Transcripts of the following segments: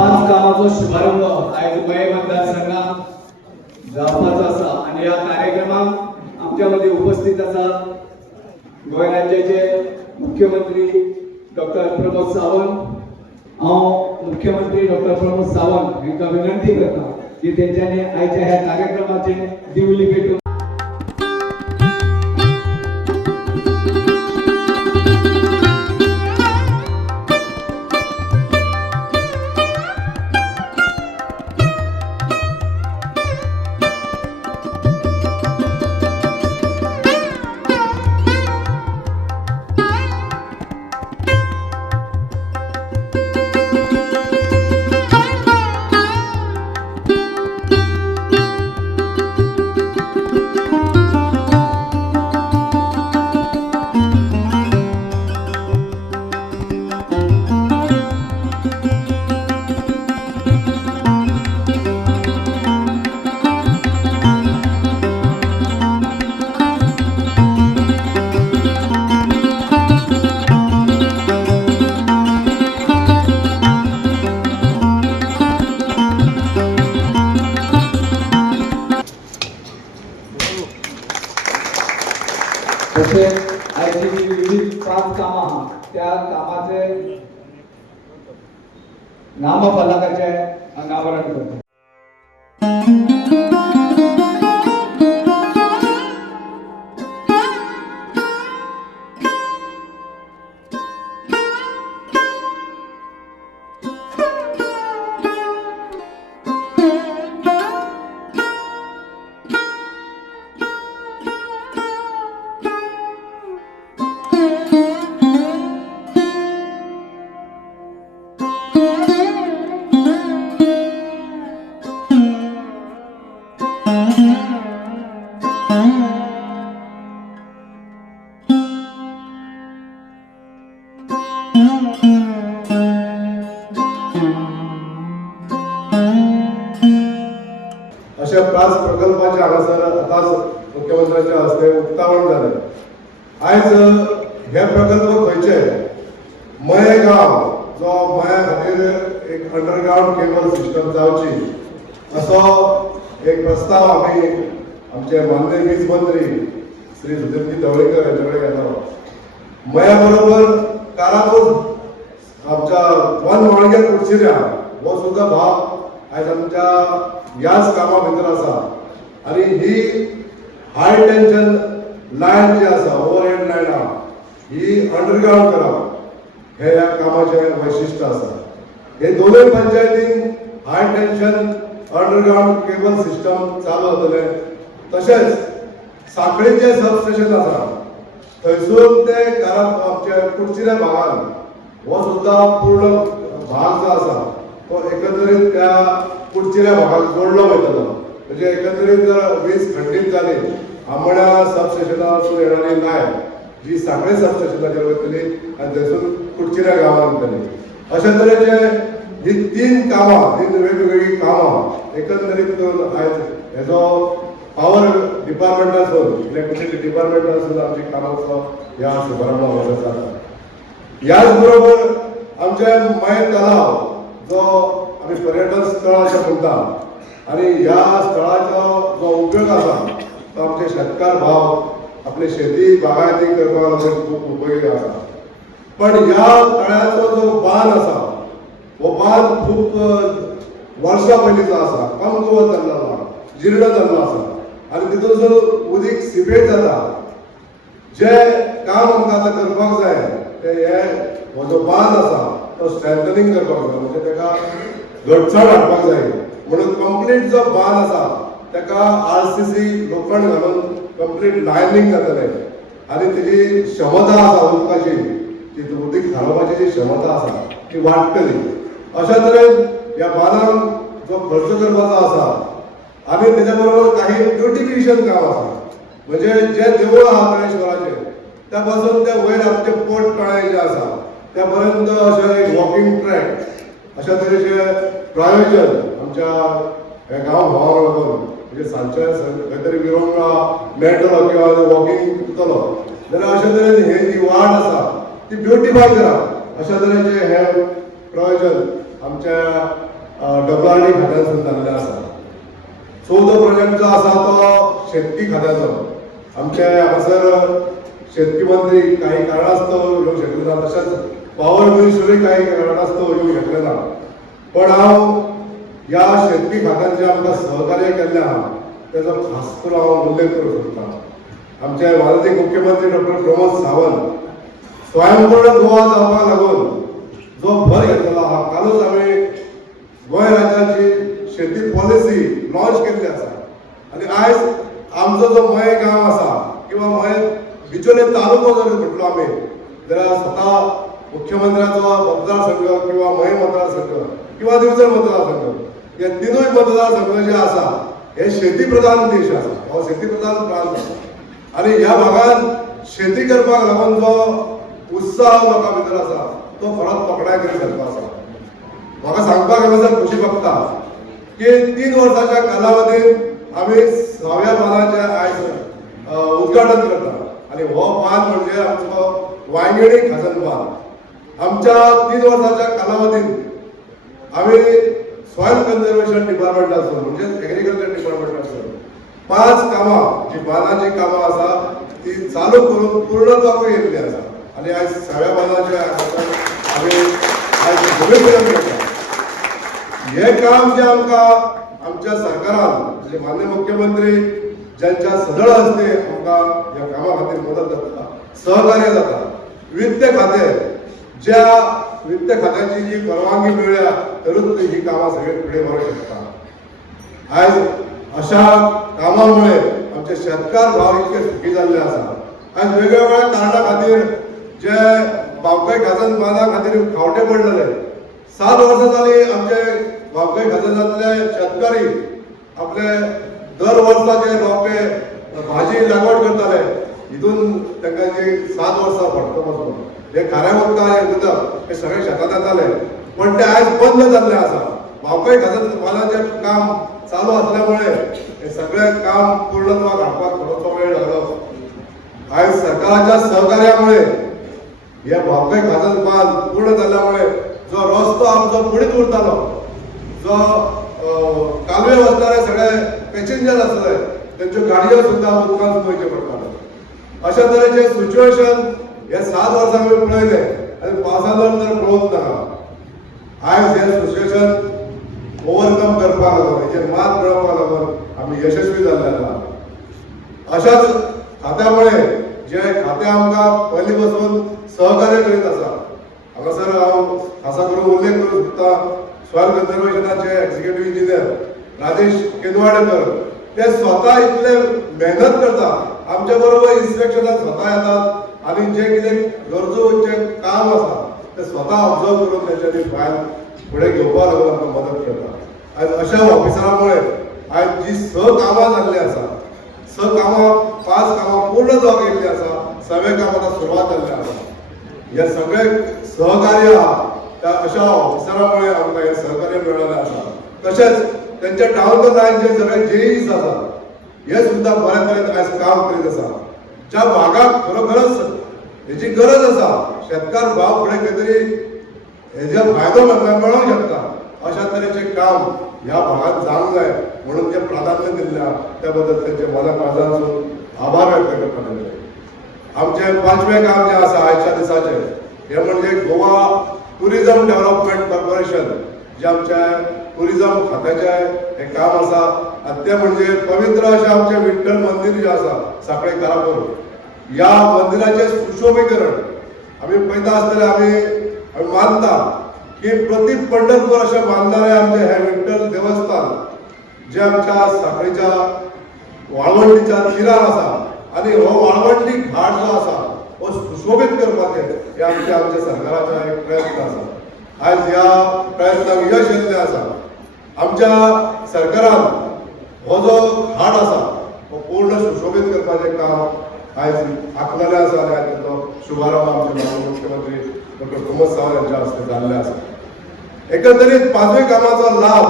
पाच कामाचो शुभारंभ आज मय मतदारसंघात जावपाचो आसा आणि या कार्यक्रमाक आमच्या मध्ये उपस्थित आसा गोंय राज्याचे मुख्यमंत्री डॉक्टर प्रमोद सावंत। हांव मुख्यमंत्री डॉक्टर प्रमोद सावंत हांकां विनंती करता की तेंच्यांनी आयच्या ह्या कार्यक्रमाचे दिवली भेटून तसेच आयची विविध पाच कामां त्या कामाचे नामफलकाचे अनावरण करतो। अशा पाच प्रकल्पाचे हांगासर आताच मुख्यमंत्र्यांच्या हस्ते उक्तावण जालें। आयज हे प्रकल्प खंयचे मये गांव जो मया खातीर एक अंडरग्राउंड केबल सिस्टम जावची असो एक प्रस्ताव आमी आमचे माननीय वीज मंत्री श्री सुधीरजी ढवळीकर यांचे कडेन गेलो। मया बरोबर कारापूर आमच्या वन वाळगे कुडचिऱ्या हो सुद्धा भाग आज आमच्या याच कामा भितर आसा आणि ही हाय टेन्शन लायन जी आसा ओव्हरहेड लायन ही अंडरग्राउंड करप हे ह्या कामाचे वैशिष्ट्य आसा। हे दोनूय पंचायतीन हाय टेन्शन अंडरग्राउंड केबल सिस्टम चालू जातले। तशेंच साखळीचे सबस्टेशन आसा थंयसून ते आमच्या कुडचिऱ्या भागान हो सुद्धा पूर्ण भाग जो आसा तो एकंदरीत त्या कुडचिऱ्या भागात जोडलो वयतलो। म्हणजे एकंदरीत जर वीज खंडीत जाली आमोण्या सबस्टेशनासून येणारी लायन जी साखळे सबस्टेशनाचेर वयतली आनी थंयसून कुडचिऱ्या गांवांत वयतली। अशा तरेचे ही तीन कामां तीन वेगवेगळी कामां एकंदरीत करून आयज हेजो पॉवर डिपार्टमेंटासून इलेक्ट्रिसिटी डिपार्टमेंटासून आमची कामाचो ह्या शुभारंभ जाता। याच बरोबर आमचे मये तलाव जो आमी पर्यटन स्थळ अशें म्हणटा आनी ह्या स्थळाचो जो उपयोग आसा तो आमचे शेतकार भाव आपली शेती बागायती करपाक लागून खूब उपयोगी आसा। पण ह्या तळ्याचो जो बांद आसा हो बांद खूब वर्सां पयलींचो आसा, कमकुवत जाल्लो आसा, जीर्ण जाल्लो आसा आनी तितूंतसून उदीक सिपेट जाता। जे काम आमकां आतां करपाक जाय ते हे हो जो बांद आसा तो स्ट्रेंथनिंग करपाक जाय, म्हणजे तेका घटसाण हाडपाक जाय म्हणून कंप्लीट जो बांद आसा तेका RCC लोखंड घालून कंप्लीट लायनिंग जातले आनी तेजी क्षमता आसा उदकाची ती उदीक थारोवपाची जी क्षमता आसा ती वाडटली। अशा तरेन ह्या बांदाक जो खर्च करपाचो आसा आनी तेच्या बरोबर काही ब्युटिफिकेशन काम आसा, म्हणजे जे देवूळ आहा कळेश्वराचें त्या पासून ते वयर आमचे पोट तळें जे आसा त्या पर्यंत अशें एक वॉकिंग ट्रॅक अशा तरेचे प्रायोजन आमच्या हे गांव भावांक लागून म्हणजे सांजचे खंय तरी मिरवणुका मेळटलो किंवा वॉकिंग करतलो जाल्यार अशा तरेन हे जी वाट आसा ती ब्युटिफाय करप अशा तरेचे हे प्रयोजन आमच्या WRD खात्यांसून जाल्ले आसा. चवथो प्रोजेक्ट जो आसा तो शेतकी खात्याचो. आमचे हांगासर शेतकी मंत्री काही कारणास्तव येवंक शकले ना, तशेंच पावर मिनिस्टरूय काही कारणास्तव येवंक शकले ना. पण हांव ह्या शेतकी खात्यान जे आमकां सहकार्य केल्लें आहा तेजो खास करून हांव उल्लेख करूंक सोदतां. आमचे माननीय मुख्यमंत्री डॉक्टर प्रमोद सावंत स्वयंपूर्ण गोवा जावपाक लागून जो भर घेतलेलो आहा, कालूच आमी गोंय राज्याची शेती पॉलिसी लॉन्च केल्ली आसा. आनी आयज आमचो जो मये गांव आसा किंवा मये बिचोले तालुको जर म्हटलो आमी जाल्यार स्वता मुख्यमंत्र्याचो मतदारसंघ किंवा मये मतदारसंघ किंवा दिवचल मतदारसंघ हे तिनूय मतदारसंघ जे आसा हे शेती प्रधान देश आसा, हो शेती प्रधान प्रांत आसा. आनी ह्या भागात शेती करपाक लागून जो उत्साह लोकां भितर आसा तो खरोच पकडाय करी सारको आसा. म्हाका सांगपाक हांगासर खोशी भोगता की 3 वर्साच्या कालावधीत आमी 6व्या बांदाचें आयज उद्घाटन करता. आनी हो बांद म्हणजे आमचो वांयगणी खाजन बांद. आमच्या 3 वर्साच्या कालावधीत आमी सॉयल कन्झर्वेशन डिपार्टमेंटासून म्हणजे एग्रीकल्चर डिपार्टमेंटासून 5 कामां जी बांदाची कामां आसा ती चालू करून पूर्णत्वाक येयल्ली आसा. आनी आयज 6व्या बांदाचे आमी आयज भूमिपूजन करता. हे काम जे आमकां आमच्या सरकारान म्हणजे माननीय मुख्यमंत्री ज्यांच्या सदळ हस्ते आमकां ह्या कामा खातीर मदत जाता, सहकार्य जाता. वित्त खाते ज्या वित्त खात्याची जी परवानगी मेळ्ळ्या तरूच ही कामां सगळे फुडें व्हरूंक शकता. आयज अशा कामामुळे आमचे शेतकार भाव इतके सुखी जाल्ले आसा. आयज वेगवेगळ्या कारणां खातीर जे बावकाई खाजन बांदा खातीर खावटे पडलेले 7 वर्सां जाली आमचे बावकाई खाजनांतले शेतकरी आपले दर वर्साचे रोंपे भाजी लागवड करताले. हितून तांकां जी 7 वर्सां पडटा वचून हे खाऱ्या उदका हे उदक हे सगळे शेतांत येताले पण ते आयज बंद जाल्ले आसा. बावकाई खाजन बांदाचें काम चालू असल्यामुळे हे सगळे काम पूर्णत्वाक हाडपाक थोडोसो वेळ लागलो. आयज सरकाराच्या सहकार्यामुळे हे बावकाई खाजन बांद पूर्ण जाल्ल्यामुळे जो रस्तो आमचो बुडीत उरतालो, जो कालवे वचणारे सगळे पॅसेंजर आसले त्यांच्यो गाडयो सुद्दां उदकांत वयचे पडटाले. अशा तरेचे सिच्युएशन हे 7 वर्सां आमी पळयले आनी पावसांत तर पळोवंक नाका. आयज हे सिच्युएशन ओवरकम करपाक लागून हेचेर मात मेळोवपाक लागून आमी यशस्वी जाल्ले आसा. अशाच खात्यामुळे जे खातें आमकां पयलीं पासून सहकार्य करीत आसा. हांगासर हांव खासा करून उल्लेख करूंक सोदतां सॉयल कन्झर्वेशनाचे एक्झिक्युटीव इंजिनियर राजेश केनवाडेकर. ते स्वता इतले मेहनत करता, आमच्या बरोबर इन्स्पेक्शनाक स्वता येतात आनी जे कितें गरजो जे काम आसा ते स्वता ऑब्जर्व करून तेंच्यांनी फायल फुडें घेवपाक लागून आमकां मदत करता. आयज अशा ऑफिसरांमुळे आयज जी कामां जाल्ली आसा, कामां 5 कामां पूर्ण जावंक येयल्ली आसा, 6व्या कामाक सुरवात जाल्ली आसा. हे सगळे सहकार्य आहा त्या अशा ऑफिसरांमुळे आमकां हे सहकार्य मेळ्ळेलें आसा. तशेंच त्यांच्या डावन द लायन जे सगळे जेईस आसात हे सुद्दां बऱ्या तरेन आयज काम करीत आसा. ज्या भागाक खरोखरच हेची गरज आसा, शेतकार भाव फुडें खंय तरी हेजो फायदो मेळोंक शकता अशा तरेचे काम ह्या भागात जावंक जाय म्हणून जे प्राधान्य दिल्ल्या त्या बद्दल त्यांचे मनापासून आभार व्यक्त करपाक. आमचे 5वें काम जे आसा आयच्या दिसाचे हे म्हणजे गोवा टुरिझम डेव्हलपमेंट कॉर्पोरेशन जे आमच्या टुरिझम खात्याचे हे काम आसा. आनी ते म्हणजे पवित्र अशें आमचें विठ्ठल मंदिर जें आसा सांखळे कारापूर, ह्या मंदिराचें सुशोभीकरण आमी पळयता आसतले आमी मानता की प्रति पंढरपूर अशें मानणारे आमचे हे विठ्ठल देवस्थान जे आमच्या सांखळेच्या वाळवंटीच्या तिरार आसा आनी हो वाळवंटी घाट जो आसा हो सुशोभीत करपाचे हे आमच्या सरकाराचा एक प्रयत्न आसा. आयज ह्या प्रयत्नाक यश येयल्लें आसा. आमच्या सरकारान हो जो घाट आसा हो पूर्ण सुशोभीत करपाचें काम आयज आंखलेलें आसा आनी आयज ताचो शुभारंभ आमचे माननीय मुख्यमंत्री डॉक्टर प्रमोद सावंत यांच्या हस्ते जाल्ले आसा. एकंदरीत 5वें कामाचो लाभ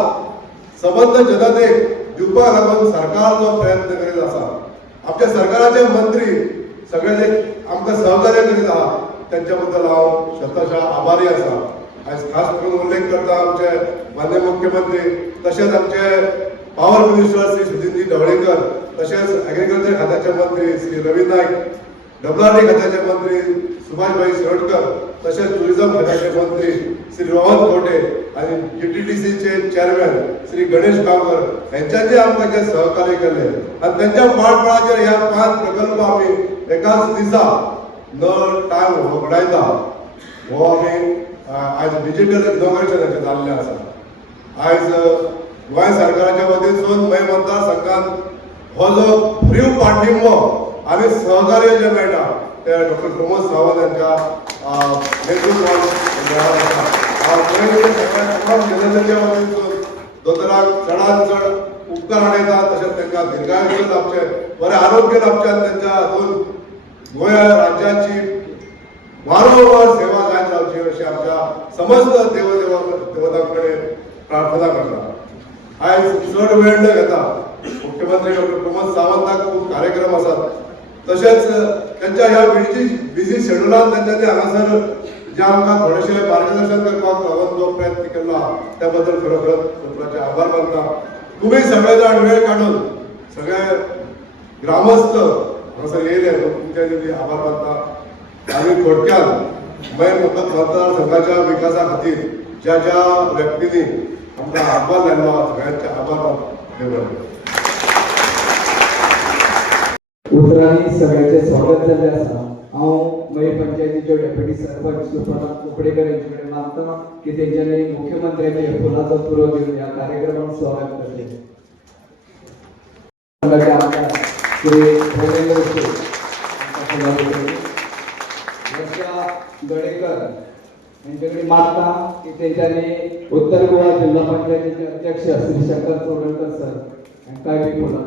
सबंद जनतेक दिवपाक लागून सरकार जो प्रयत्न करीत आसा, आमच्या सरकाराचे मंत्री सगळे जे आमकां सहकार्य करीत आहात त्यांच्या बद्दल हांव शतशः आभारी आसा. आज खास करून उल्लेख करता आमचे माननीय मुख्यमंत्री तसेच आमचे पॉवर मिनिस्टर श्री सुधीरजी ढवळीकर तसेच ॲग्रिकल्चर खात्याचे मंत्री श्री रवी नाईक, WRD खात्याचे मंत्री सुभाषभाई शिरोडकर तसेच टुरिझम खात्याचे मंत्री श्री रोहन खोटे आणि GTDCचे चेअरमॅन श्री गणेश गावकर यांच्यानी आमकां जे सहकार्य केले आणि त्यांच्या पाठबळाचेर ह्या 5 प्रकल्प आम्ही एकाच दिसा न टायम वगडायता हो आम्ही आज डिजिटल इनॉग्रेशन जाल्ले आसा. आज गोंय सरकाराच्या वतीनसून मय मतदारसंघात हो जो भरीव पाठिंबो आनी सहकार्य जे मेळटा ते डॉक्टर प्रमोद सावंत यांच्या नेतृत्वात मेळ्ळा आसा. दोतोराक चडांत चड उपकार आडयता तशेंच तांकां दीर्घायुष्य लाभचें बरें आरोग्य लाभचें तांच्या हातून गोंय राज्याची वारंवार सेवा जायत रावची अशी आमच्या समस्त देवतांकडे प्रार्थना करता. आज चड वेळ न घेता मुख्यमंत्री डॉक्टर प्रमोद सावंताक खूप कार्यक्रम आसात तशेंच त्यांच्या ह्या बिझी शेड्युलांत त्यांच्यानी हांगासर जे आमकां थोडेशे मार्गदर्शन करपाक लागून जो प्रयत्न केला त्या बद्दल खरोखर तुमचे आभार मानता. तुम्ही सगळे जाण वेळ काढून सगळे ग्रामस्थ हांगासर येयले तुमचे आभार मानता. आम्ही थोडक्यात मय मतदारसंघाच्या विकासा खातीर ज्या ज्या व्यक्तींनी आमकां आव्हान लायलो सगळ्यांचे आभार मानता. उतरांनी सगळ्यांचे स्वागत झाले आसा. हांव मय पंचायतीचो डेप्युटी सरपंच सुप्रभात कोपडेकर यांचे कडेन मागता की तेंच्यांनी मुख्यमंत्र्याचे फुलाचो तुरो दिवन ह्या कार्यक्रमाक स्वागत करचे. संघाचे आमदार श्री भोलेंद्र शेठ गडेकर यांच्याकडे मागता की त्यांच्यानी उत्तर गोवा जिल्हा पंचायतीचे अध्यक्ष श्री शंकर चोडणकर सर यांना बी फुलां.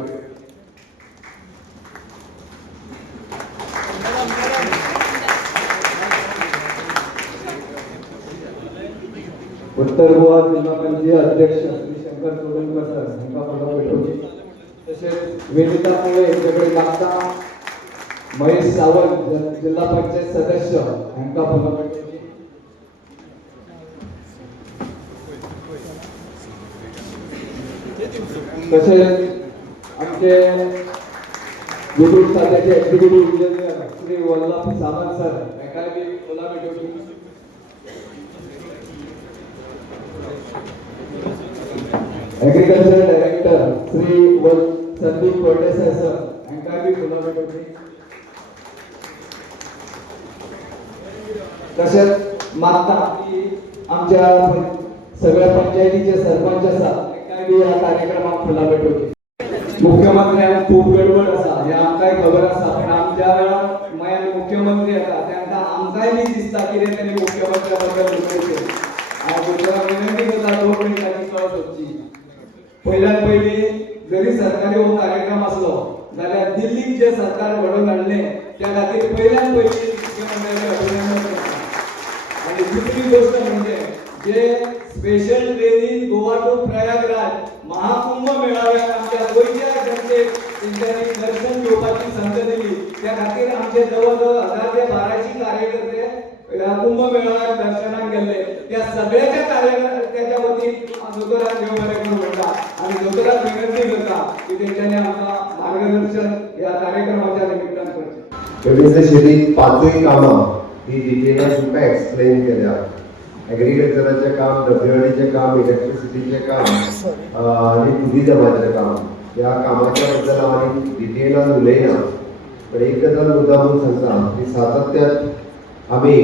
उत्तर गोवा जिल्हा पंचायत अध्यक्ष श्री शंकर चोडणकर सर यांना फुलां भेटोवची. तसेच वेदिता मुळे यांच्याकडे मागता महेश सावंत जिल्हा पंचायत सदस्य यांना फुलां भेटोवची. तसेच आमचे विद्युत खात्याचे executive engineer Shri Vallabh Sawant sir यांना बी फुलां भेटोवची. एग्रीकल्चर डायरेक्टर श्री संदीप कोरडेसाय सर यांना बी फुलां भेटोवची. तसेच मागता की आमच्या सगळ्या पंचायतीचे सरपंच आसा तांकां बी ह्या कार्यक्रमाक फुलां भेटोवची. मुख्यमंत्र्यांक खूप गडबड आसा हे आमकांय खबर आसा पण आमच्या वेळार मयान मुख्यमंत्री येता तांकां आमकांय बी दिसता कितें तरी मुख्यमंत्र्या बद्दल उलयचें. हांव दुसऱ्याक विनंती करता 2 मिनटांनी कळस वचची. पहिल्यान पयली जरी सरकारी हो कार्यक्रम आसलो जाल्यार दिल्लीक जे सरकार घडोवन हाडले त्या खातीर पहिल्यान पयली मुख्यमंत्र्याचे अभिनंदन करता. आणि दुसरी गोष्ट म्हणजे जे स्पेशल ट्रेनीन गोवा टू प्रयागराज महाकुंभ मेळाव्यात आमच्या गोंयच्या जनतेक तेंच्यांनी दर्शन घेवपाची संद दिली त्या खातीर आमचे जवळ जवळ 1000 ते 1200 कार्यकर्ते ह्या कुंभ मेळाव्यात दर्शनाक गेले. त्या सगळ्याच्या कार्यकर्त्याच्या वतीन दोतोराक देव बरें करूं म्हणटा आणि दोतोराक विनंती करता की तेंच्यांनी आमकां मार्गदर्शन या कार्यक्रमाच्या निमित्तान करचें. वेगवेगळ्या शेतीत 5 कामां ही डिटेलान तुमकां एक्सप्लेन केल्या. ॲग्रिकल्चराचे काम, WRDचे काम, इलेक्ट्रिसिटीचे काम आणि टुरिझमाचे काम या कामाच्या बद्दल हांव डिटेलान उलयना पण एक गजाल मुद्दामून सांगता की सातत्यात आमी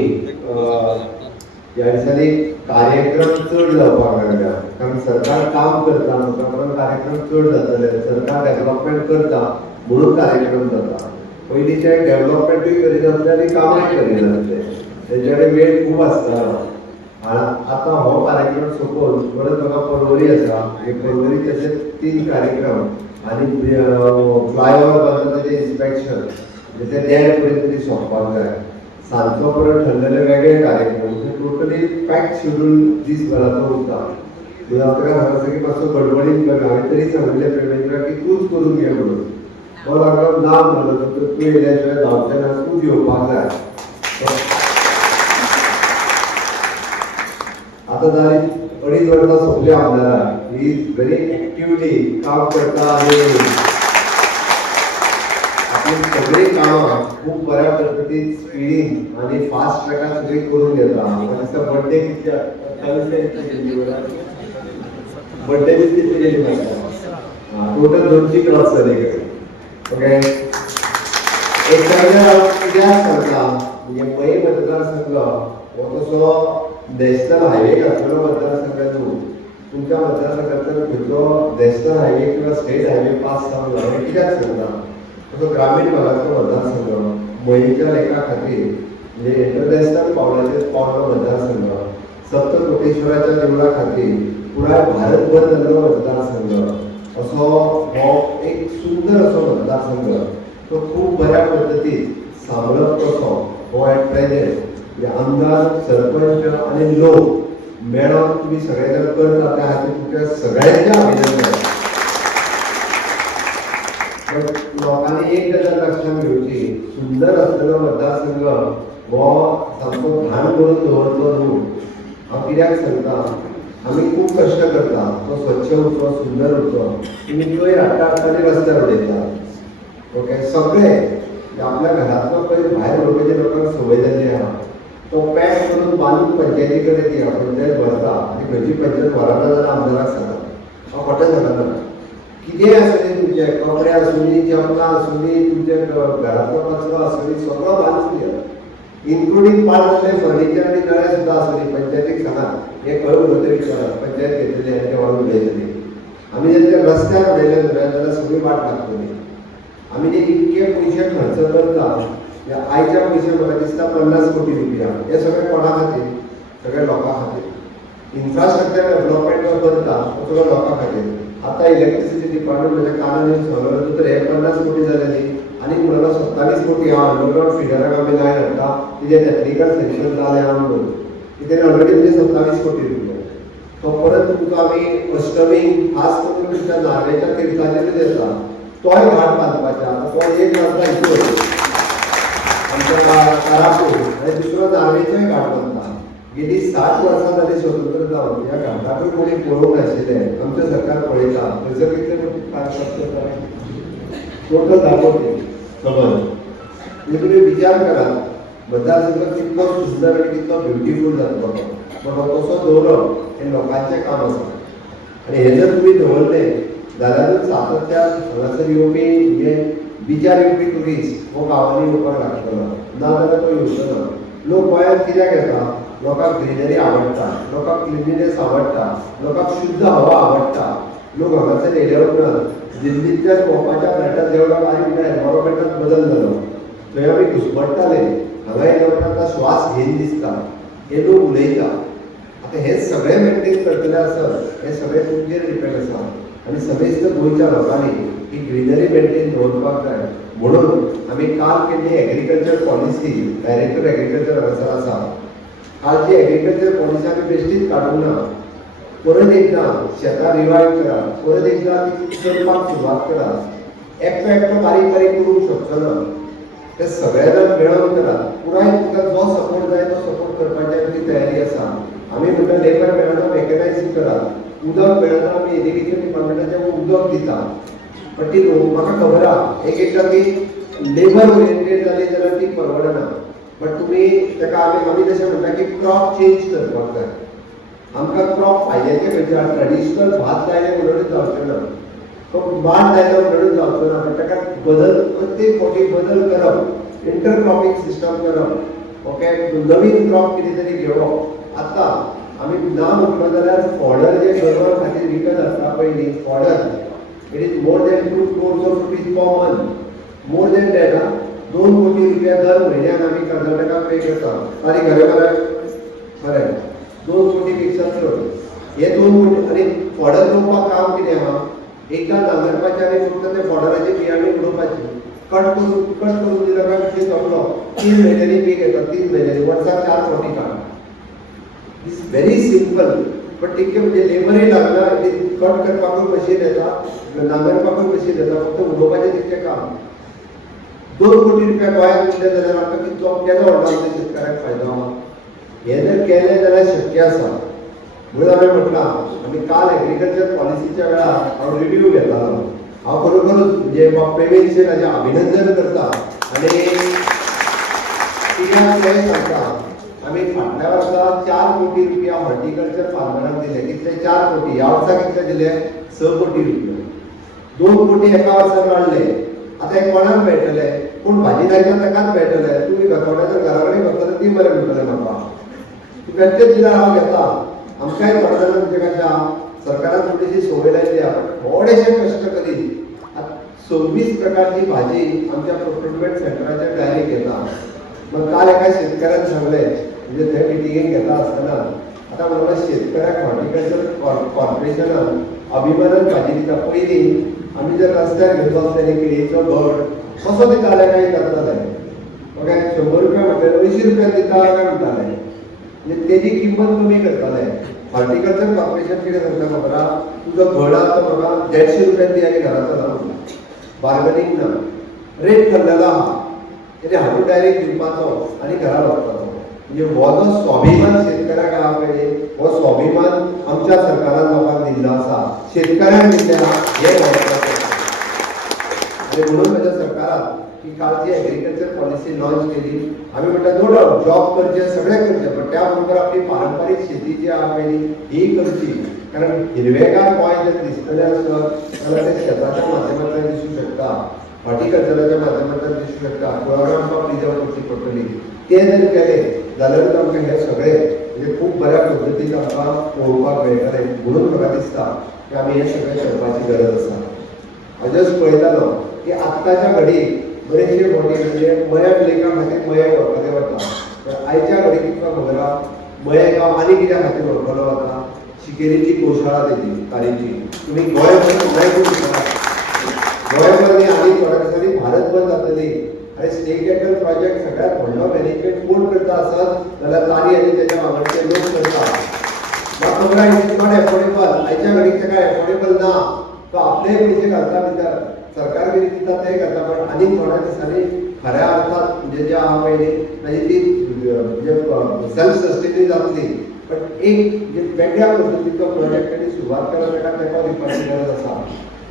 ह्या दिसांनी कार्यक्रम चड जावपाक लागल्या. कारण सरकार काम करता म्हणून कार्यक्रम चड जातले. सरकार डेव्हलपमेंट करता म्हणून कार्यक्रम जाता. पयलींचे डेव्हलपमेंटूय करिनासले आनी कामाय करिनासले. तेंचे कडेन वेळ खूब आसता. आता हो कार्यक्रम सोंपोवन परत म्हाका पर्वरी आसा. हे पर्वरी तशे 3 कार्यक्रम आनी फ्लायओव्हर बांदता तेजें इन्स्पेक्शन ते देड पर्यंत तरी सोंपपाक जाय. सांजचो परत ठरलेले वेगळे कार्यक्रम टोटली पॅक्ड शेड्यूल दिसभराचो उरता. तुका सांगता की मातसो गडबडीत कर. हांवें तरी सांगलें प्रेमेंद्रा की तूंच करून घे म्हणून. तो लागलो ना म्हणलो तूं येयल्या शिवाय जावचें ना तूं येवपाक जाय. आता जाली 2.5 वर्सां सोपली आमदाराक ही व्हेरी एक्टिवली काम करता आणि आपली सगळी कामां खूप बऱ्या पद्धतीन स्पीडीन आणि फास्ट ट्रॅकान सगळी करून घेता. म्हाका दिसता बर्थडे कितल्या बर्थडे दीस कितली गेली म्हाका टोटल 200 क्रॉस जाली. ओके एक कित्याक सांगता म्हणजे मय मतदारसंघ हो तसो नॅशनल हायवे घातलेलो मतदारसंघ न्हू. तुमच्या मतदारसंघांतल्यान खंयचो नॅशनल हायवे किंवा स्टेट हायवे पास जावंक ना. कित्याक सांगता तसो ग्रामीण भागांतलो मतदारसंघ मयेच्या लेखा खातीर म्हणजे इंटरनॅशनल पावलाचेर पावलो मतदारसंघ सप्तकोटेश्वराच्या देवळा खातीर पुराय भारतभर जाल्लो मतदारसंघ असो हो एक सुंदर असो मतदारसंघ तो खूप बऱ्या पद्धतीन सांबाळप कसो हो ॲट प्रेझेंट म्हणजे आमदार सरपंच आणि लोक मेळोन तुम्ही सगळे जण करता त्या खातीर तुमच्या सगळ्यांचे अभिनंदन. लोकांनी एक गजाल लक्षात घेवची सुंदर असलेलो मतदारसंघ हो सामको घाण करून दवरचो न्हू. हांव कित्याक सांगता आमी खूप कश्ट करता तो स्वच्छ उरचो सुंदर उरचो. तुमी कोयर हाडटा आसतना रस्त्यार उडयता. ओके सगळे आपल्या घरांतलो पळय भायर उडोवपाचे लोकांक संवय जाल्ली आहा तो पॅक करून बांदून पंचायती कडेन दिया पंचायत भरता आनी खंयची पंचायत व्हरना जाल्यार आमदाराक सांगा. हांव खोटें सांगना. कितेंय आसुनी तुमचे कपडे आसुनी चपलां आसुनी तुमचे घरांतलो कचरो आसुनी सगळो बांदून दिया इन्क्लुडींग पाड जाल्ले फर्निचर आनी नळे सुद्दां आसुनी पंचायतीक सांगा हे खंय उडोवचे विचारात पंचायत घेतली आनी ते व्हरून उडयतली. आमी जर ते रस्त्यार उडयले जाल्यार सगळी वाट लागतली. आमी जे इतके पयशे खर्च करता आयच्या पयशे म्हाका दिसता 50 कोटी रुपया हे सगळे कोणा खातीर सगळे लोकां खातीर इन्फ्रास्ट्रक्चर डेव्हलपमेंट जो करता तो सगळो लोकां खातीर. आतां इलेक्ट्रिसिटी डिपार्टमेंटाच्या कानान सांगलो तर हे 50 कोटी जालेली आनी म्हणून 27 कोटी हांव अंडरग्रावंड फिडराक आमी लायन हाडटा तेजे टॅक्निकल सेक्शन जालें हांव म्हणून कितें ऑलरेडी म्हणजे 27 कोटी रुपया तो परत तुमकां आमी अष्टमीक खास करून तुमच्या नार्वेच्या तीर्थाचेर देता तोय घाट बांदपाचा तो एक रस्ता इतलो आमच्या कारापूर आनी दुसरो नार्वेचोय घाट बांदता. गेली 60 वर्सां जाली स्वतंत्र जावन ह्या घाटाकूय कोणी पळोवंक नाशिल्ले. आमचें सरकार पळयता थंयसर कितले टोटल 10 कोटी समज. तुमी विचार करात मतदारसंघ कितलो सुंदर आनी कितलो ब्युटिफूल जातलो पण हो तसो दवरप हें लोकांचें काम आसा. आनी हे जर तुमी दवरले जाल्यारूच सातत्यान हांगासर येवपी म्हणजे बिचार येवपी ट्युरिस्ट हो गांवांनी येवपाक लागतलो नाजाल्यार तो येवचो ना. लोक गोंयांत कित्याक येता लोकांक ग्रिनरी आवडटा लोकांक क्लिनिनेस आवडटा लोकांक शुद्ध हवा आवडटा. लोक हांगासर येयले उपरांत दिल्लीच्या कोपाच्या फ्लॅटांत देवळाक आनी एनवायरमेंटांत बदल जालो थंय आमी घुस्मट्टाले हांगा येयले उपरांत श्वास घेयन दिसता हे लोक उलयता. आतां हे सगळे मेंटेन करतले आसत हे सगळे तुमचेर डिपेंड आसा आनी समेस्त गोंयच्या लोकांनी ही ग्रिनरी मेंटेन दवरपाक जाय म्हणून आमी काल केल्ली एग्रीकल्चर पॉलिसी डायरेक्टर एग्रीकल्चर हांगासर आसा. कालची एग्रीकल्चर पॉलिसी आमी बेश्टीच काडूंक ना. परत एकदां शेतां रिवायव करा परत एकदां ती करपाक सुरवात करा. एकटो बारीक बारीक करूंक शकचो ना ते सगळे जाण मेळोन करात. पुराय तुमकां जो सपोर्ट जाय तो सपोर्ट करपाची आमची तयारी आसा. आमी म्हणटा लेबर मेळना मेकनायझींग करात उदक मेळना आमी इरिगेशन डिपार्टमेंटाचें उदक दिता पण ती म्हाका खबर आहा एकदां ती लेबर ओरिएंटेड जाली जाल्यार ती परवडना. बट तुमी ताका आमी तशें म्हणटा की क्रॉप चेंज करपाक जाय. आमकां क्रॉप फायद्याचे खंयचे ट्रेडिशनल भात लायले म्हणूनच जावचें ना तो भात लायलो म्हणून जावचो ना पण ताका बदल प्रत्येक फावटी बदल करप इंटरक्रॉपिंग सिस्टम करप. ओके नवीन क्रॉप कितें तरी घेवप. आतां आमी ना म्हणलो जाल्यार फॉडर जे गोरवां खातीर विकत आसता पयलीं fodder it is more than 2 crores of rupees per month more than that 2 कोटी रुपया दर म्हयन्याक आमी कर्नाटकाक पे करता. तारीख घरा बरें 2 कोटी पेक्षा चड हे 2 कोटी आनी फॉडर रोवपाक काम कितें आहा एकदां नांगरपाचें आनी फक्त ते फॉडराची बियाणी उडोवपाची कट करून दिलो काय कितें सोंपलो 3 म्हयन्यांनी पीक येता 3 म्हयन्यांनी वर्साक 4 फावटी काड. इट्स व्हेरी सिंपल बट तितके म्हणजे लेबरय लागना कट करपाकूय मशीन येता नांगरपाकूय मशीन येता फक्त उडोवपाचें तितकें काम. 2 कोटी रुपया गोंयांत दिले जाल्यार आमकां कितलो केदो व्हडलो आमच्या शेतकाराक फायदो आहा. हे जर केलें जाल्यार शक्य आसा. म्हणून हांवें म्हटलां आमी काल एग्रीकल्चर पॉलिसीच्या वेळार हांव रिव्ह्यू घेतालो. हांव खरोखरूच म्हणजे प्रेमेंचे ताचें अभिनंदन करता आनी कित्याक तें सांगता आमी फाटल्या वर्सा 4 कोटी रुपया हॉर्टिकल्चर फार्मरांक दिले. कितले 4 कोटी, ह्या वर्सा कितले दिले 6 कोटी रुपया. 2 कोटी एका वर्सान वाडले. आतां हे कोणाक मेळटले? पूण भाजी लायता ताकाच मेळटले. तुमी कोणाच्या घरा कडेन वता ती बरें म्हणटलें म्हाका. प्रत्येक दिला हांव घेता. आमकांय थोडे जाणां म्हणजे कशें सरकारान थोडीशी संवय लायली आहा, थोडेशे कश्ट करीत 26 प्रकारची भाजी आमच्या प्रोक्युरमेंट सेंटराचेर डायरेक्ट येता. मग काल एका शेतकऱ्यान सांगलें म्हणजे थंय मिटिंगेक घेता आसतना आतां म्हणून शेतकऱ्याक हॉर्टिकल्चर कॉर्पोरेशनान अभिमानान भाजी दिता. पयलीं आमी जर रस्त्यार घेवन बसलेले केळीचो घड कसो दिताले काय करताले. ओके 100 रुपया म्हटल्यार 80 रुपया दिता काय म्हणटाले. म्हणजे तेजी किंमत कमी करताले. हॉर्टिकल्चर कॉर्पोरेशन कितें सांगता खबर आहा, तुजो घड आहा तो म्हाका 150 रुपयान दी आनी घराचो लावन बार्गनींग ना. रेट ठरलेलो आहा कितें हाडून डायरेक्ट दिवपाचो आनी घरा व्हरपाचो. म्हणजे हो जो स्वाभिमान शेतकऱ्याक आहा पळय हो स्वाभिमान आमच्या सरकारान लोकांक दिल्लो आसा. शेतकऱ्यांक दिल्ले आहा हे महत्वाचें. आनी म्हणून म्हज्या सरकारान ही कालची एग्रीकल्चर पॉलिसी लॉन्च केली. आमी म्हणटा नो डावट जॉब करचे सगळे करचे पण त्या बरोबर आपली पारंपारीक शेती जी आहा पळय ही करची. कारण हिरवेगार गोंय जर दिसतलें आसत जाल्यार ते शेताच्या माध्यमांतल्यान दिसूं शकता, हॉर्टिकल्चराच्या माध्यमांतल्यान दिसूं शकता, कुळागरां आमकां प्रिजर्व करची पडटली. ते जर केले जाल्यार आमकां हे सगळे म्हणजे खूब बऱ्या पद्दतीन आमकां पळोवपाक मेळटले. म्हणून म्हाका दिसता की आमी हे सगळे करपाची गरज आसा. हांव जस्ट पळयतालो की आत्ताच्या घडीक बरेचशे मोठी म्हणजे मयाक लेखा खातीर मयाक व्हरपाचें वता. आयच्या घडीक तुमकां खबर आहा मयेगांव आनी कित्या खातीर व्हरपालो वता? शिकेरीची गोशाळा तेजी तारीची. तुमी गोंयभर उलयकूंक शकता. गोंयभर न्ही आनी थोड्या दिसांनी भारत बंद जातली. आनी स्टेक एंड प्रोजेक्ट सगळ्यात व्हडलो मॅनेजमेंट कोण करता आसत जाल्यार तारी आनी तेच्या वांगडचे लोक करता. म्हाका खबर आहा इट इज नॉट एफोर्डेबल. आयच्या घडीक तेका एफोर्डेबल ना. तो आपले पयशे घालता भितर सरकार कितें दिता तें करता. पण आनी थोड्या दिसांनी खऱ्या अर्थात म्हणजे जे आहा पळय ताजी ती म्हणजे सेल्फ सस्टेनिंग जातली. पण एक म्हणजे वेगळ्या पद्दतीचो प्रोजेक्ट ताणी सुरवात केला ताका तेंको दिवपाची गरज आसा.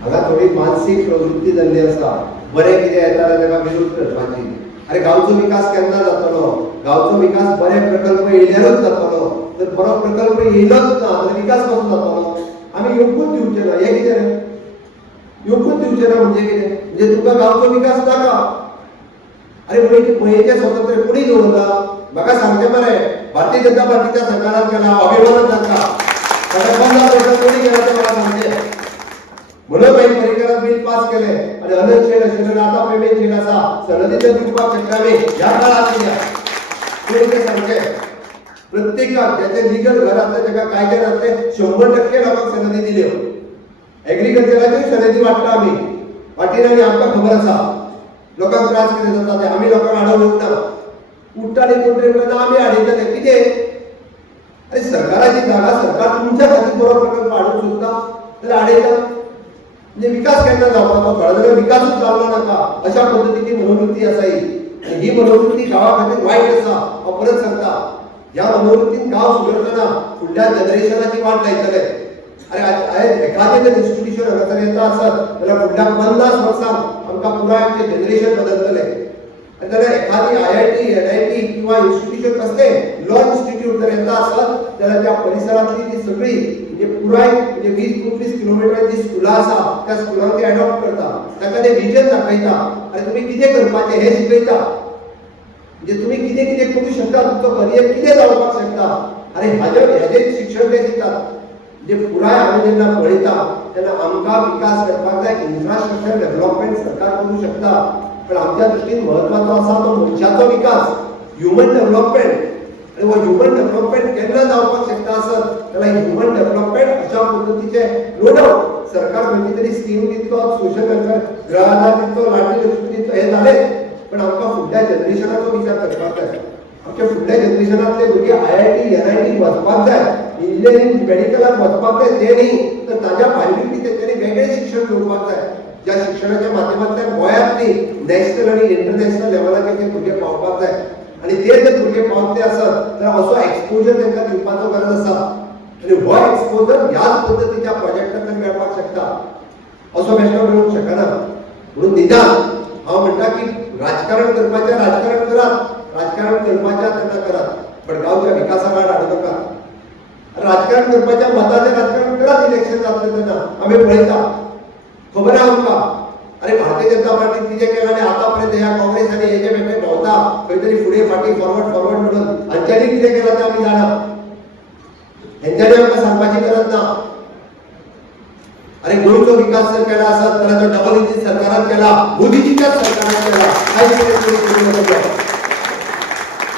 हांगा थोडी मानसीक प्रवृत्ती जाल्ली आसा. बरें कितें येता जाल्यार ताका विरोध करपाची. अरे गांवचो विकास केन्ना जातलो? गांवचो विकास बरे प्रकल्प येयल्यारूच जातलो. जर बरो प्रकल्प येयलोच ना जाल्यार विकास कसो जातलो? आमी येवकूच दिवचे ना. हें कितें रे? येवकूच दिवचे ना म्हणजे कितें? म्हणजे तुका गांवचो विकास नाका. अरे मयेचें स्वातंत्र्य कोणी दवरला? म्हाका सांगचें मरे. भारतीय जनता पार्टीच्या सरकारान केला अभिमानान जाता. ताका 15 वर्सां कोणी केला तें म्हाका सांगचें. म्हणून मागीर पर्रीकरान बील पास केलें आनी अनंत शेड आशिल्लो आतां पेमेंट शेड आसा. सनदी जर दिवपाक शकता आमी ह्या काळांत दिल्या. कोणी तें सांगचें. प्रत्येकाक ज्याचें लिगल घर आसता ताका कायद्यान आसले 100% लोकांक सनदी दिल्यो. एग्रीकल्चराच्यो सनदी वाडटा आमी वाटेर आनी आमकां खबर आसा लोकांक त्रास कितें जाता ते. आमी लोकांक आडवूंक ना. उठ्ठा आनी कोण तरी म्हणटा आमी आडयतले कितें? अरे सरकाराची जागा सरकार तुमच्या खातीर बरो प्रकल्प हाडूंक सोदता जाल्यार आडयता. म्हणजे विकास केन्ना जावपाचो? थोडे जाल्यार विकासूच जावलो नाका अशा पद्दतीची मनोवृत्ती आसा ही. आनी ही मनोवृत्ती गांवा खातीर वायट आसा. हांव परत सांगता ह्या मनोवृत्तीन गांव सुदरतना फुडल्या जनरेशनाची वाट लायतले. अरे आयज एखादें जर इन्स्टिट्यूशन हांगासर येता आसत जाल्यार फुडल्या 50 वर्सांक आमकां पुराय आमचें जनरेशन बदलतलें. जाल्यार एखादी IIT, NIT किंवा इन्स्टिट्यूशन कसले लॉ इन्स्टिट्यूट जर येता आसत जाल्यार त्या परिसरांतली ती सगळी म्हणजे पुराय म्हणजे 20-25 किलोमिटराची स्कुलां आसा त्या स्कुलांक ती एडॉप्ट करता. ताका ते विजन दाखयता. अरे तुमी कितें करपाचें हें शिकयता. म्हणजे तुमी कितें कितें करूं शकता, तुमचो करियर कितें जावपाक शकता. अरे हाजेर शिक्षण ते दितात. म्हणजे पुराय आमी जेन्ना पळयता तेन्ना आमकां विकास करपाक जाय. इन्फ्रास्ट्रक्चर डेव्हलपमेंट सरकार करूं शकता पण आमच्या दृश्टीन महत्वाचो आसा तो मनशाचो विकास, ह्युमन डेव्हलपमेंट. आनी हो ह्युमन डेव्हलपमेंट केन्ना जावपाक शकता आसत जाल्यार ह्युमन डेव्हलपमेंट अशा पद्दतीचे नो डावट सरकार खंयची तरी स्कीम दितलो, सोशल वेलफेअर गृह आधार दितलो, लाडली लक्ष्मी दितलो हे जाले. पण आमकां फुडल्या जनरेशनाचो विचार करपाक जाय. आमच्या फुडल्या जनरेशनांतले भुरगे IIT, NIT वचपाक जाय. इंजिनियरींग मेडिकलाक वचपाक जाय ते न्ही तर ताज्या भायलीं तेंच्यांनी वेगळें शिक्षण घेवपाक जाय. ज्या शिक्षणाच्या माध्यमांतल्यान गोंयांतली नॅशनल आनी इंटरनॅशनल लेवलाचेर ते भुरगे पावपाक जाय. आनी ते जर भुरगे पावतले आसत जाल्यार असो एक्सपोजर तांकां दिवपाचो गरज आसा. आणि हो एक्सपोजर ह्याच पद्धतीच्या प्रोजेक्टांना मेळपाक शकता असो बेश्टो मेळूंक शकना. म्हणून निदान हांव म्हणटा की राजकारण करपाचें राजकारण करात, राजकारण करपाचें तेन्ना करात, पण गांवच्या विकासा आड हाडूं नका. राजकारण करपाच्या मताचें राजकारण करात. इलेक्शन जातलें तेन्ना आमी पळयता, खबर आहा आमकां. अरे भारतीय जनता पार्टीन कितें केलां आनी आतापर्यंत ह्या काँग्रेस आनी हेजे बेटे भोंवता खंय तरी फुडें फाटीं फॉरवर्ड म्हणून हांच्यांनी कितें केलां तें आमी जाणा. हेंच्यांनी आमकां सांगपाची गरज ना. अरे गोंयचो विकास जर केला आसत जाल्यार तो डबल इंजीन सरकारान केला, मोदीजीच्याच सरकारान केला. कांयच कितें करूंक नाशिल्लो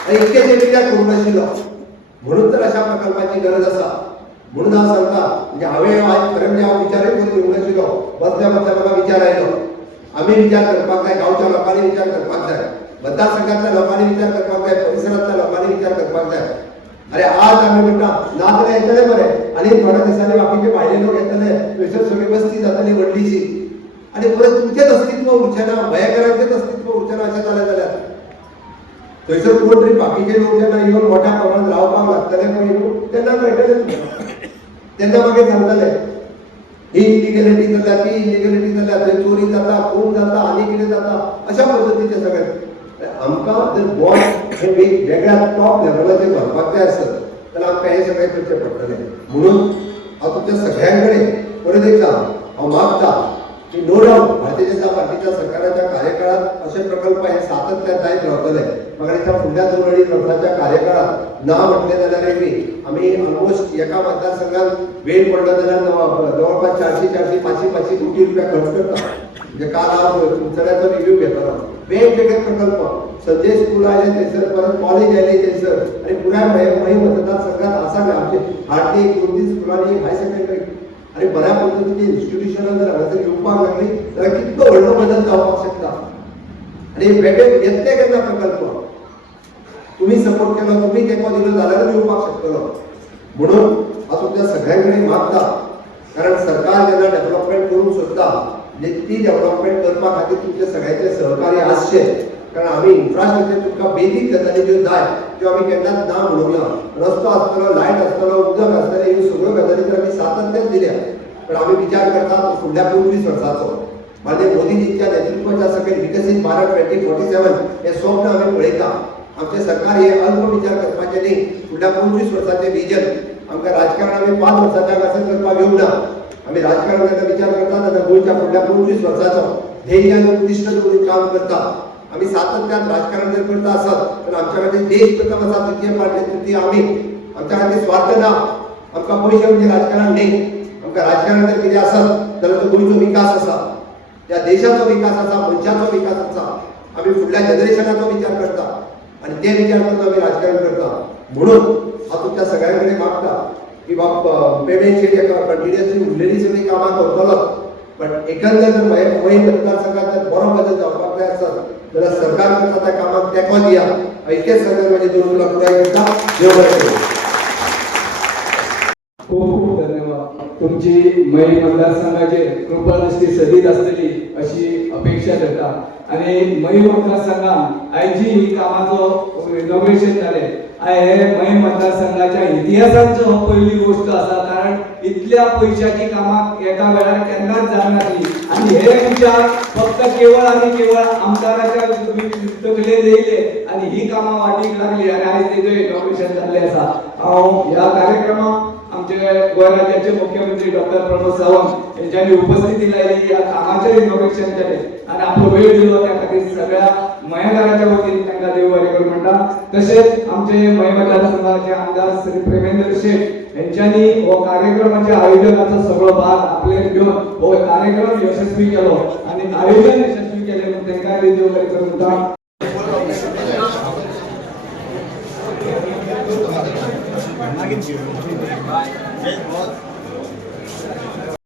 आनी इतकें जे कित्याक करूंक नाशिल्लो. म्हणून तर अशा प्रकल्पाची गरज आसा. म्हणून हांव सांगता, म्हणजे हांवें आज खरें म्हणजे हांव विचारय करून येवंक नाशिल्लो. बसल्या बसल्या म्हाका विचार आयलो. आमी विचार करपाक जाय, गांवच्या लोकांनी विचार करपाक जाय, मतदारसंघातल्या लोकांनी विचार करपाक जाय, परिसरांतल्या लोकांनी विचार करपाक जाय. अरे आज आमी म्हणटा ना जाल्यार येतले बरें, आनी थोड्या दिसांनी बाकीचे भायले लोक येतले, थंयसर सगळी वस्ती जातली व्हडलीशी, आनी परत तुमचेंच अस्तित्व उरचें ना, गोंयकारांचेंच अस्तित्व उरचें ना अशें जालें जाल्यार थंयसर कोण तरी बाकीचे लोक जेन्ना येवन मोठ्या प्रमाणात रावपाक लागतले पळय न्हू, तेन्ना कळटलें तुमकां. तेन्ना मागीर सांगतले ही इलिगॅलिटी जाता, ती इलिगॅलिटी जाता, थंय चोरी जाता, खून जाता, आनी कितें जाता, अशा पद्दतीचें सगळें. आमकां जर गोंय हे वेगळ्या टॉप लेवलाचेर व्हरपाक जाय आसत जाल्यार आमकां हें सगळें करचें पडटलें. म्हणून हांव तुमच्या सगळ्यां कडेन परत एकदा हांव मागता की नो डावट भारतीय जनता पार्टीच्या सरकाराच्या कार्यकाळात असे प्रकल्प हे सातत्यान जायत रावतले. म्हाका दिसता फुडल्या 2-2.5 वर्साच्या कार्यकाळात ना म्हटलें जाल्यार आमी ऑलमोस्ट एका मतदारसंघात वेळ पडलो जाल्यार जवळपास 400-500 कोटी रुपया खर्च करता. म्हणजे काल हांव कुंचड्याचो रिव्ह्यू घेतलो. वेगवेगळे प्रकल्प, संजय स्कूल आयले थंयसर, परत कॉलेज आयले थंयसर, आनी पुराय मय मतदारसंघात आसा आमचे हार्डली 2-3 स्कुलांनी हाय सेकंडरी आनी बऱ्या पद्दतीची इन्स्टिट्यूशनां जर हांगासर येवपाक लागली जाल्यार कितलो व्हडलो बदल जावपाक शकता. आनी वेगळे येतले केन्ना प्रकल्प तुम्ही सपोर्ट केलो, तुम्ही तेंको दिलो जाल्यार येवपाक शकतलो. म्हणून हांव तुमच्या सगळ्यां कडेन मागता, कारण सरकार जेन्ना डेव्हलपमेंट करूंक सोदता म्हणजे ती डेव्हलपमेंट करपा खातीर तुमचे सगळ्यांचे सहकार्य आसचें. कारण आमी इन्फ्रास्ट्रक्चर तुमकां बेजीक गजाली ज्यो जाय त्यो आमी केन्नाच ना म्हणूंक ना. रस्तो आसतलो, लायट आसतलो, उदक आसतलें, ह्यो सगळ्यो गजाली तर आमी सातत्यान दिल्या. पण आमी विचार करतात फुडल्या 25 वर्साचो म्हणजे मोदीजींच्या नेतृत्वाच्या सकयल विकसीत भारत 2047 हे स्वप्न आमी पळयता. आमचे सरकार हे अल्प विचार करपाचें न्ही, फुडल्या 25 वर्साचें विजन. आमकां राजकारण आमी 5 वर्साच्या हांगासर करपाक येवंक ना. आमी राजकारण जेन्ना विचार करता तेन्ना गोंयच्या फुडल्या 25 वर्साचो ध्येय आनी उद्दिश्ट दवरून काम करता. आमी सातत्यान राजकारण जर करता आसत तर आमच्या खातीर देश प्रथम आसा, तृतीय पार्टी तृतीय आमी. आमच्या खातीर स्वार्थ ना. आमकां पयशे म्हणजे राजकारण न्ही. आमकां राजकारण जर कितें आसत जाल्यार तो गोंयचो विकास आसा, त्या देशाचो विकास आसा, मनशाचो विकास आसा. आमी फुडल्या जनरेशनाचो विचार करता आनी ते विचार करून आमी राजकारण करता. म्हणून हांव तुमच्या सगळ्यां कडेन मागता की पेमेंट शीट कंटिन्युअसली उरलेली सगळी कामां करतलो. पण एकंदर जर वय मतदारसंघात जर बरो बदल जावपाक जाय आसत जाल्यार सरकार करता त्या कामाक तेंको दिया. इतकेच सांगून माझे 2 उलोवपां पुराय करता. देव बरें करूं. खूप खूप धन्यवाद. तुमची मै मतदारसंघाचे कृपादृष्टी सदीत असलेली अशी अपेक्षा धरता. आणि मै मतदारसंघात आयज जी ही कामाचो इनॉग्रेशन जाले हे मै मतदारसंघाच्या इतिहासांचो पहिली गोष्ट आसा. कारण इतल्या पयशाची कामां एका वेळार केन्नाच जावनासली आनी हे विचार फक्त केवळ आनी केवळ आमदाराच्या तकलेन येयले आनी ही कामां वाटीक लागली आनी आयज तेजें इनॉग्रेशन जाल्लें आसा. हांव ह्या कार्यक्रमाक आमचे गोंय राज्याचे मुख्यमंत्री डॉक्टर प्रमोद सावंत यांच्यानी उपस्थिती लायली, या कामाचें इनॉग्रेशन केलें आनी आपलो वेळ दिलो त्या खातीर सगळ्या मयेकाराच्या वतीन तांकां देव बरें करूं म्हणटा. तशेंच आमचे मय मतदारसंघाचे आमदार श्री प्रेमेंद्र शेट यांच्यानी हो कार्यक्रमाच्या आयोजनाचो सगळो भाग आपल्याक घेवन हो कार्यक्रम यशस्वी केलो आनी आयोजन यशस्वी केलें म्हणून तांकां देव बरें करूं म्हणटा. Bye.